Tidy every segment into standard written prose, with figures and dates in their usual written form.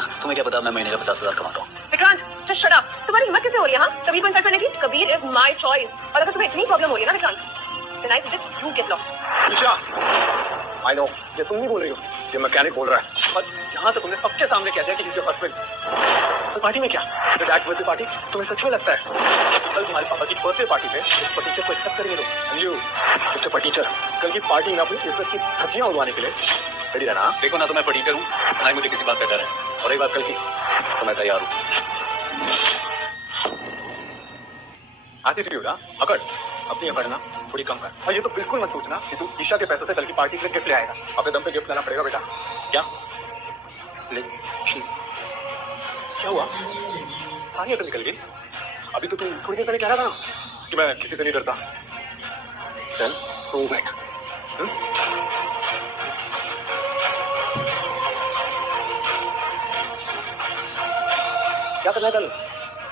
तुम्हें क्या पता मैं महीने का 50,000 कमाता हूँ। Vikrant just shut up। तुम्हारी हिम्मत कैसे हो रही है हाँ कबीर को इंसल्ट करने की? कबीर इज माय चॉइस और अगर तुम्हें इतनी प्रॉब्लम हो रही है ना Vikrant, then I suggest you get lost। Nisha, I know, ये तुम नहीं बोल रही हो, ये मैकेनिक बोल रहा है। और यहाँ तो तुमने सबके सामने कह दिया कि he's your husband। तो पार्टी में क्या? The dad's birthday पार्टी तुम्हें सच में लगता है? कल तुम्हारे पापा की बर्थडे पार्टी पे इस टीचर को एक्सेप्ट करेंगे लोग। And you, Mr. टीचर, कल की पार्टी में अपनी इज्जत की धज्जियां उड़वाने के लिए रेडी रहना। देखो ना तो मैं टीचर हूँ, ना ही मुझे किसी बात का डर है। और एक बात कल की, तो मैं तैयार हूँ। एटीट्यूड हाँ, अकड़, अपनी अकड़ ना थोड़ी कम कर। और ये तो बिल्कुल मत सोचना कि तू ईशा के पैसों से कल की पार्टी के लिए गिफ्ट ले आएगा। अपने दम पे गिफ्ट लाना पड़ेगा बेटा। क्या? क्या हुआ? सारी अकड़ निकल गई। अभी तो तू थोड़ी देर पहले कह रहा था कि मैं किसी से नहीं डरता। चल तू बैठ। क्या करना है कल?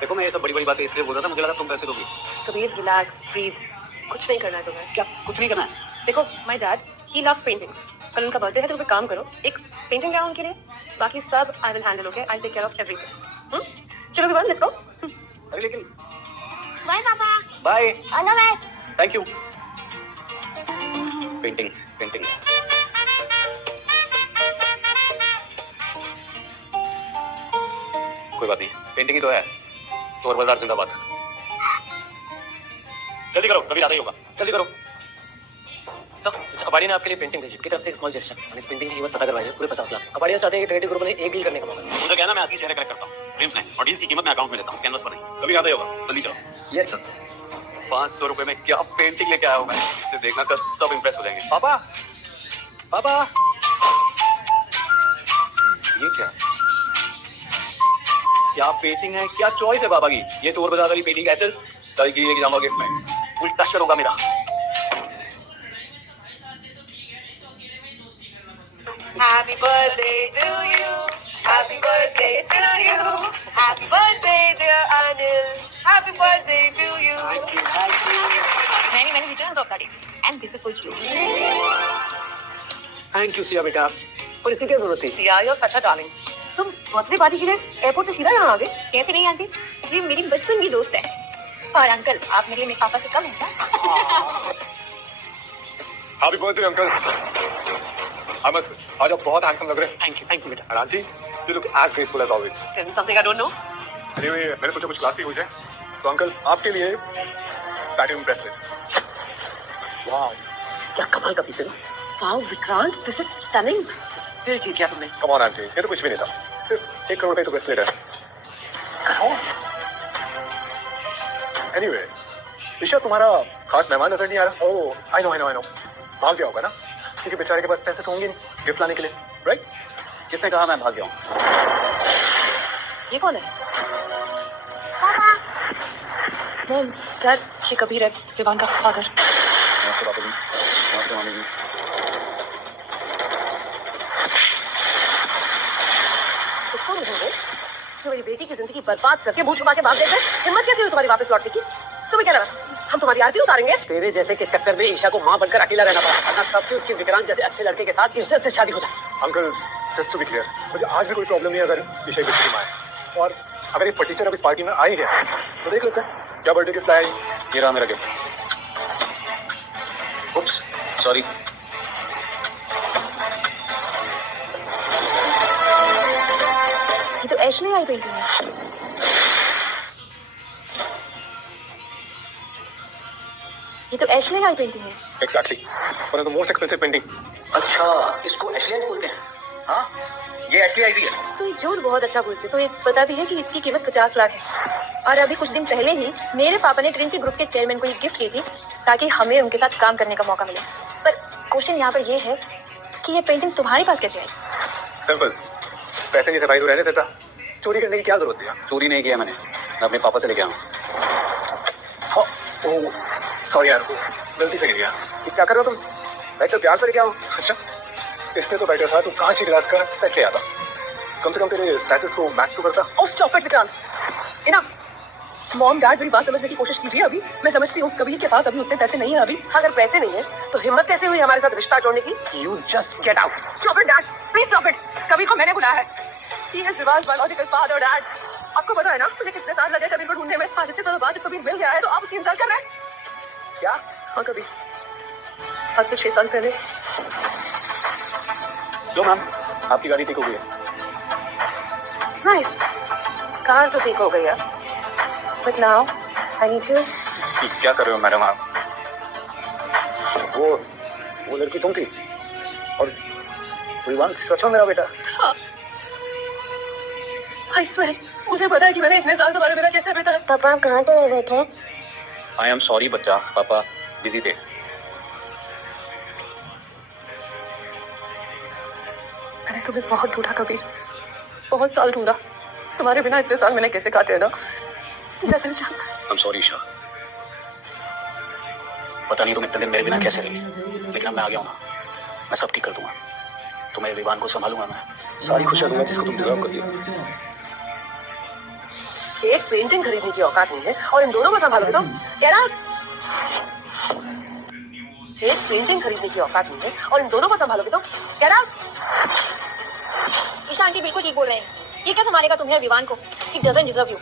देखो मैं ये सब बड़ी बड़ी बातें इसलिए बोल रहा था, मुझे लगा तुम पैसे दोगी। कबीर रिलैक्स, ब्रीथ, कुछ नहीं करना है तुम्हें। क्या कुछ नहीं करना है? देखो my dad he loves paintings. कल उनका बर्थडे है तो कोई काम करो, एक पेंटिंग ले आओ उनके लिए, बाकी सब I will handle. Okay, I take care of everything. चलो एवरीवन लेट्स गो। अरे लेकिन बाय पापा। Bye. All the best. Thank you. Painting painting कोई बात नहीं, पेंटिंग ही तो है। चोर बाजार जिंदाबाद। जल्दी करो, कभी ज्यादा ही होगा। जल्दी करो। सर, मिस्टर कपाड़िया ने आपके लिए पेंटिंग भेजी की तरफ से एक स्मॉल जेस्चर। हम इस पेंटिंग की कीमत पता करवाएंगे पूरे 50 लाख। कपाड़िया चाहते हैं कि ट्रेडिंग ग्रुप ने एक डील करने का मौका मिले। मुझे कहना, मैं आज की शेयर कलेक्ट करता हूँ। फ्रेम्स नहीं, ऑडियंस की कीमत मैं अकाउंट में लेता हूँ, कैनवस पर नहीं। कभी ज्यादा ही होगा। जल्दी चलो। Yes sir. 500 रुपए में क्या पेंटिंग लेके आया हूँ मैं, इसे देखना कल सब इंप्रेस हो जाएंगे। पापा, पापा, ये क्या है? क्या पेंटिंग है, क्या चॉइस है बाबा की। ये चोर बाजार वाली पेंटिंग ऐसे कल की लेके जाऊंगा गिफ्ट में, फुल टचर होगा मेरा। Happy birthday to you, happy birthday to you, happy birthday dear Anil, happy birthday to you. Many returns of that day. And this is for you. Thank you Siya बेटा। पर इसकी क्या जरूरत थी? Yeah, you're such a darling. तुम birthday party के लिए airport से सीधा यहाँ आ गए? कैसे नहीं आती? ये मेरी बचपन की दोस्त है। और अंकल, आप मेरे लिए मेरे पापा से कम हैं क्या? Happy birthday uncle. मस्त, आज आप बहुत हैंडसम लग रहे हैं। थैंक यू बेटा। और aunty, you look as graceful as always. Tell me something I don't know. Anyway, मैंने सोचा कुछ क्लासी हो जाए, तो अंकल आपके लिए प्लैटिनम ब्रेसलेट। वाह, क्या कमाल का पीस है ना। Wow, Vikrant, this is stunning. दिल जीत गया तुमने। Come on आंटी, ये तो कुछ भी नहीं था, सिर्फ 1 करोड़ का ही तो ब्रेसलेट है। Anyway, ईशा तुम्हारा खास मेहमान नजर नहीं आ रहा। Oh, I know. भाग गया होगा ना, क्योंकि बेचारे के पास पैसे तो होंगे नहीं गिफ्ट लाने के लिए, राइट? किसने कहा मैं भाग गया हूँ? ये कौन है? पापा। मॉम, डैड, ये कबीर है, विवान का फादर। नमस्ते पापा जी। नमस्ते मामी जी। तो कौन हो जो मेरी बेटी की जिंदगी बर्बाद करके मुंह छुपा के भाग गए थे? हिम्मत कैसे हुई तुम्हारी वापस लौटने की? तुम्हें क्या लगा हम तुम्हारी आरती उतारेंगे? तेरे जैसे के चक्कर में ईशा को माँ बनकर अकेला रहना पड़ा, वरना तब भी उसके विक्रांत जैसे अच्छे लड़के के साथ इज्जत से शादी हो जाए। Uncle, just to be clear, मुझे आज भी कोई प्रॉब्लम नहीं है अगर ईशा की बेटी माँ है। और अगर ये फटीचर अब इस पार्टी में आ ही गया तो देख लेते हैं क्या बर्थडे गिफ्ट लाया। ये रहा मेरा गिफ्ट। उप्स, सॉरी। ये तो एशली आई पेंटिंग है। ये तो एशली आई पेंटिंग है। Exactly, one of the most expensive painting. अच्छा, इसको एशली बोलते हैं? हाँ, ये एशली आई है। तो ये झूठ बहुत अच्छा बोलती, तो ये बताती है कि इसकी कीमत 50 लाख है। और अभी कुछ दिन पहले ही मेरे पापा ने ट्रिनिटी ग्रुप के चेयरमैन को ये गिफ्ट की थी ताकि हमें उनके साथ काम करने का मौका मिले। पर क्वेश्चन यहाँ पर ये है कि ये पेंटिंग तुम्हारे पास कैसे आई? सिंपल, पैसे नहीं थे भाई तो रहने देता, चोरी करने की क्या जरूरत थी? चोरी नहीं किया मैंने, मैं अपने पापा से लेके आया हूँ। ओह सॉरी यार, गलती से गिर गया। ये क्या कर रहे हो तुम? मैं तो प्यार से लेके आऊँ। अच्छा, इससे तो बेटर था तू कांच की गिलास का सेट ले आता, कम से कम तेरे स्टेटस को मैच तो करता। Oh stop it Vikrant, enough. Mom dad मेरी बात समझने की कोशिश कीजिए। अभी मैं समझती हूँ कबीर के पास अभी उतने पैसे नहीं है। अभी अगर पैसे नहीं है तो हिम्मत कैसे हुई हमारे साथ रिश्ता जोड़ने की? You just get out. Stop it dad, please stop it. Kabir को मैंने बुलाया है। He is Vivan's biological father, Dad. आपको पता है ना मुझे कितने साल लगे कबीर को ढूंढने में। आज इतने सालों बाद जब कबीर मिल गया है तो आप उसकी इंसल्ट कर रहे हैं क्या? हाँ कबीर, आज से 6 साल पहले। लो मैम, आपकी गाड़ी ठीक हो गई है। नाइस, कार तो ठीक हो गई है, but now I need you. क्या कर रहे हो मैडम आप? वो लड़की तुम थी और विवान सच में मेरा बेटा? आई स्वेयर, मुझे पता है कि मैंने इतने साल तुम्हारे बिना कैसे बिताए। पापा आप कहाँ गए हुए थे? आई एम सॉरी बच्चा, पापा बिजी थे। मैंने तुम्हें बहुत ढूंढा कबीर, बहुत साल ढूंढा। तुम्हारे बिना इतने साल मैंने कैसे काटे ना, मैं दिल चाहता। आई एम सॉरी ईशा, पता नहीं तुम इतने दिन मेरे बिना कैसे रही, लेकिन अब मैं आ गया हूँ ना, मैं सब ठीक कर दूंगा। तुम्हें विवान को संभालूंगा मैं, सारी खुशियां दूंगा जिसको तुम डिजर्व करती हो। एक पेंटिंग खरीदने की औकात नहीं है और इन दोनों को संभालोगे तुम? कह रहा एक पेंटिंग खरीदने की औकात नहीं है और इन दोनों को संभालोगे तुम? कह रहा ईशा आंटी बिल्कुल ठीक बोल रहे हैं। ये क्या संभालेगा तुम्हें और विवान को? He doesn't deserve you.